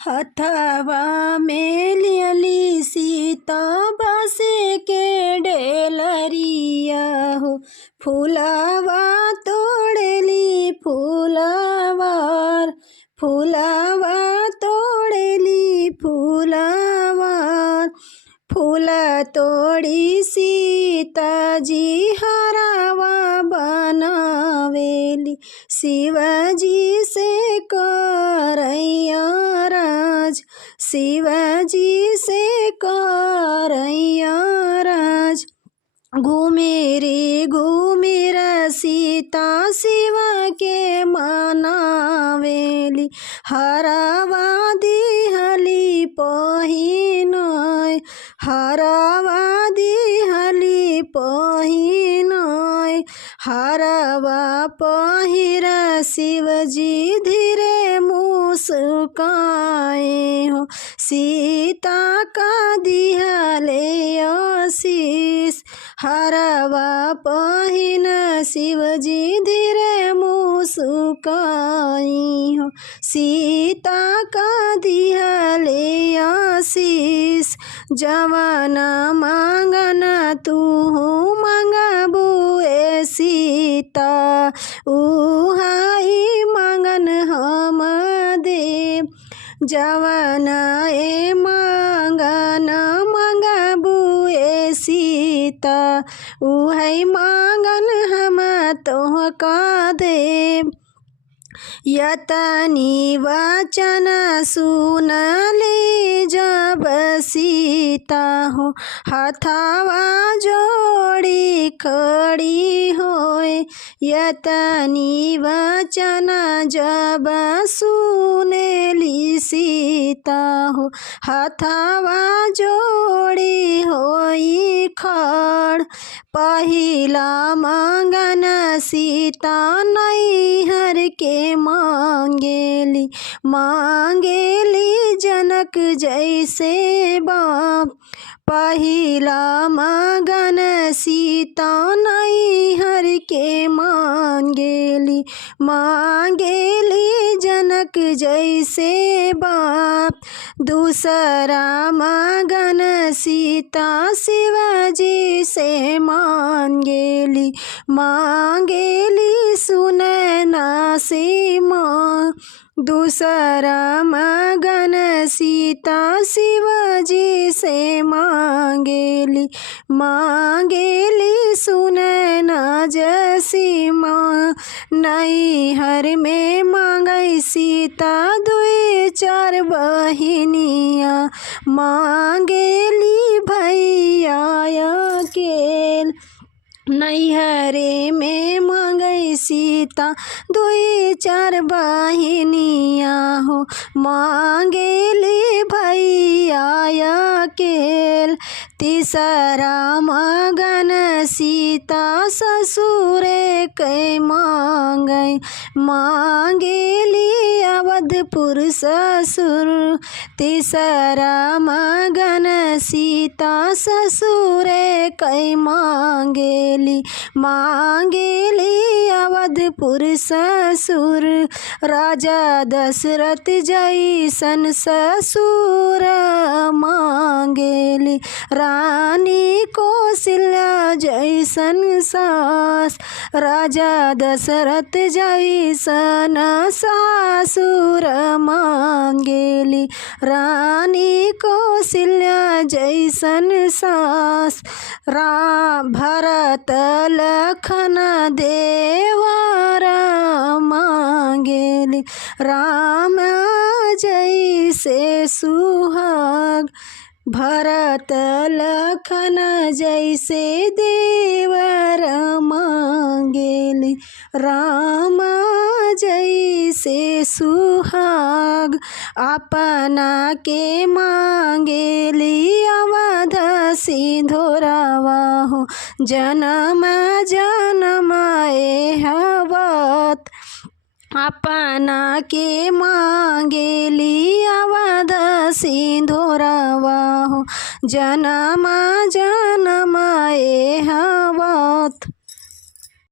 हथवा में लियली सीता बसे के डेलरिया हो। फूलवा तोड़ली फूलवार, फूलवा तोड़ली फूलवार। फूल तोड़ी सीता जी हरावा बनावेली, शिवजी से करैया राज, शिवजी से करैया राज। घूमे रे घूमे रे सीता शिव के मनावेली, हरावा दिहली पहिनय, हरावा दिहली पहिनय। हरावा पहिर शिवजी धीरे मुस्काए हो, सीता का दिहले आशीष। हरावा पहिन शिवजी धीरे मुस्काई हो, सीता का दिहले आशीष। जवाना मांगना तू मांगबू ए सीता, उहाई मांगन हम देव। जवाना ए मांगना मांगबू ए सीता, उहाई मांगन हम तोहका देव। यतनी वचन सुनली जब सीता हो, हथवा जोड़ी खड़ी होए। यतनी वचन जब सुनेली सीता हो, हथवा जोड़ी होई खड़। पहिला मांगन सीता नैहर के मांगेली, मांगेली जनक जैसे बाप। पहिला मांगन सीता नैहर के मांगेली, मांगेली जनक जैसे बाप। दूसरा मांगन सीता शिवजी से मांगेली, मांगेली सुनैना से माँ। दूसरा मांगन सीता शिवजी से मांगेली, मांगेली सुनैना जैसी माँ। नैहर में मांगई सीता दुई चार बहिनिया, मांगेली भैया अकेल। नैहरे में मांगई सीता दुई चार बहिनिया हो, मांगेली भैया अकेल। तीसरा मांगन सीता ससुरे के मांगई, मांगेली अवधपुर ससुर। तीसरा मांगन सीता ससुरे के मांगेली, मांगेली अवधपुर ससुर। राजा दशरथ जैसन ससुर मांगेली, रानी कौशल्या जैसन सास। राजा दशरथ जैसन सासुर मांगेली, रानी कौशल्या जैसन सास। भरत लखन देवर मांगेली, राम जैसे सुहाग। भरत लखन जैसे देवर मांगेली, राम जैसे सुहाग। अपना के मांगेली अवध सिंधुरवा हो, जन्म जन्म एहवत। अपना के मांगेली अवध सिंधुरवा हो, जन्म जन्म एहवत।